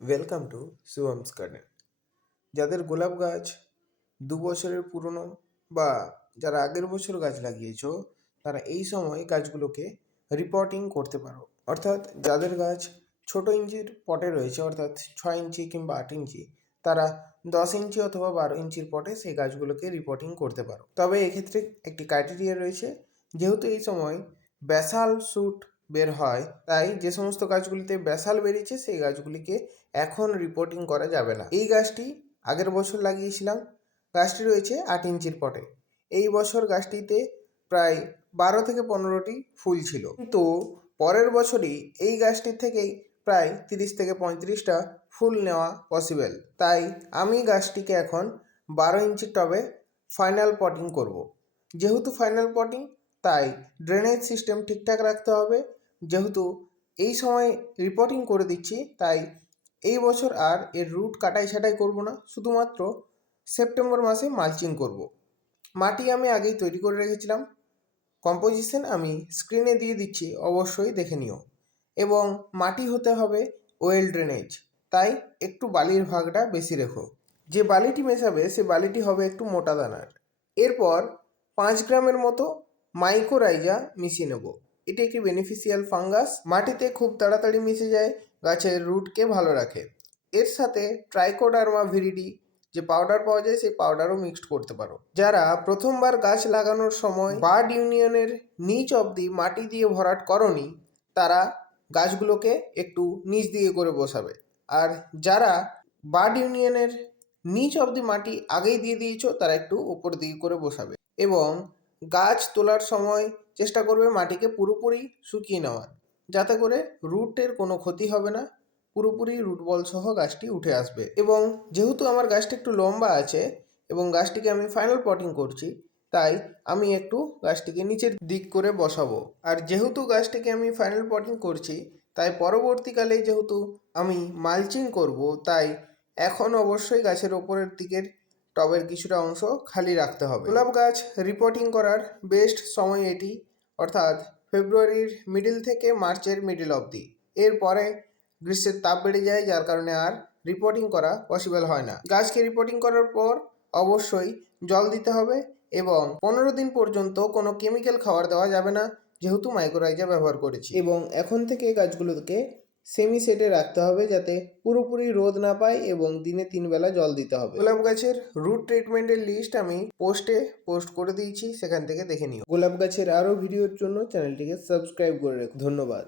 Welcome to শুভমস garden. যাদের গোলাপ গাছ 2 বছরের পুরনো বা যারা আগের বছর গাছ লাগিয়েছো, তারা এই সময় গাছগুলোকে রিপোর্টিং করতে পারো। অর্থাৎ যাদের গাছ ছোট ইঞ্চির পটে রয়েছে, অর্থাৎ 6 ইঞ্চি কিংবা 8 ইঞ্চি, তারা 10 ইঞ্চি অথবা 12 ইঞ্চির পটে সেই গাছগুলোকে রিপোর্টিং করতে পারো। তবে এক্ষেত্রে একটি ক্রাইটেরিয়া রয়েছে, যেহেতু এই সময় ব্যাসাল শুট বের হয়, তাই যে সমস্ত গাছগুলিতে ব্যাসাল বেরিয়েছে সেই গাছগুলিকে এখন রিপোর্টিং করা যাবে না। এই গাছটি আগের বছর লাগিয়েছিলাম, গাছটি রয়েছে 8 ইঞ্চির পটে। এই বছর গাছটিতে প্রায় 12 থেকে 15টি ফুল ছিল, কিন্তু পরের বছরই এই গাছটির থেকেই প্রায় 30 থেকে 35টা ফুল নেওয়া পসিবল। তাই আমি গাছটিকে এখন 12 ইঞ্চির টবে ফাইনাল পটিং করব। যেহেতু ফাইনাল পটিং, তাই ড্রেনেজ সিস্টেম ঠিকঠাক রাখতে হবে। যেহেতু এই সময় রিপোর্টিং করে দিচ্ছি, তাই এই বছর আর এর রুট কাটাই ছাঁটাই করবো না, শুধুমাত্র সেপ্টেম্বর মাসে মালচিং করব। মাটি আমি আগেই তৈরি করে রেখেছিলাম, কম্পোজিশন আমি স্ক্রিনে দিয়ে দিচ্ছি, অবশ্যই দেখে নিও। এবং মাটি হতে হবে ওয়েল ড্রেনেজ, তাই একটু বালির ভাগটা বেশি রেখো। যে বালিটি মেশাবে সে বালিটি হবে একটু মোটা দানার। এরপর 5 গ্রামের মতো মাইকোরাইজা মিশিয়ে নেব। এটি একটি বেনিফিশিয়াল ফাঙ্গাস, মাটিতে খুব তাড়াতাড়ি মিশে যায়, গাছের রুটকে ভালো রাখে। এর সাথে ট্রাইকোডার্মা ভিরিডি যে পাউডার পাওয়া যায়, সেই পাউডারও মিক্সড করতে পারো। যারা প্রথমবার গাছ লাগানোর সময় বার্ড ইউনিয়নের নিচ অবধি মাটি দিয়ে ভরাট করনি, তারা গাছগুলোকে একটু নিচ দিকে করে বসাবে। আর যারা বার্ড ইউনিয়নের নিচ অবধি মাটি আগেই দিয়ে দিয়েছো, তারা একটু উপর দিকে করে বসাবে। এবং গাছ তোলার সময় চেষ্টা করবে মাটিকে পুরোপুরি শুকিয়ে নেওয়ার, যাতে করে রুটের কোনো ক্ষতি হবে না, পুরোপুরি রুট বল সহ গাছটি উঠে আসবে। এবং যেহেতু আমার গাছটি একটু লম্বা আছে এবং গাছটিকে আমি ফাইনাল পটিং করছি, তাই আমি একটু গাছটিকে নিচের দিক করে বসাবো। আর যেহেতু গাছটিকে আমি ফাইনাল পটিং করছি, তাই পরবর্তীকালে যেহেতু আমি মালচিং করব, তাই এখন অবশ্যই গাছের ওপরের দিকের টবের কিছুটা অংশ খালি রাখতে হবে। গোলাপ গাছ রিপোর্টিং করার বেস্ট সময় এটি, অর্থাৎ ফেব্রুয়ারির মিডিল থেকে মার্চের মিডিল অবধি। এরপরে গ্রীষ্মের তাপ বেড়ে যায়, যার কারণে আর রিপোর্টিং করা পসিবল হয় না। গাছকে রিপোর্টিং করার পর অবশ্যই জল দিতে হবে এবং 15 দিন পর্যন্ত কোনো কেমিক্যাল খাবার দেওয়া যাবে না, যেহেতু মাইক্রোরাইজা ব্যবহার করেছি। এবং এখন থেকে গাছগুলোকে সেমি সেটে রাখতে হবে, যাতে পুরোপুরি রোদ না পায়, এবং দিনে 3 বেলা জল দিতে হবে। গোলাপ গাছের রুট ট্রিটমেন্টের লিস্ট আমি পোস্ট করে দিয়েছি, সেখান থেকে দেখে নিও। গোলাপ গাছের আরও ভিডিওর জন্য চ্যানেলটিকে সাবস্ক্রাইব করে রেখো। ধন্যবাদ।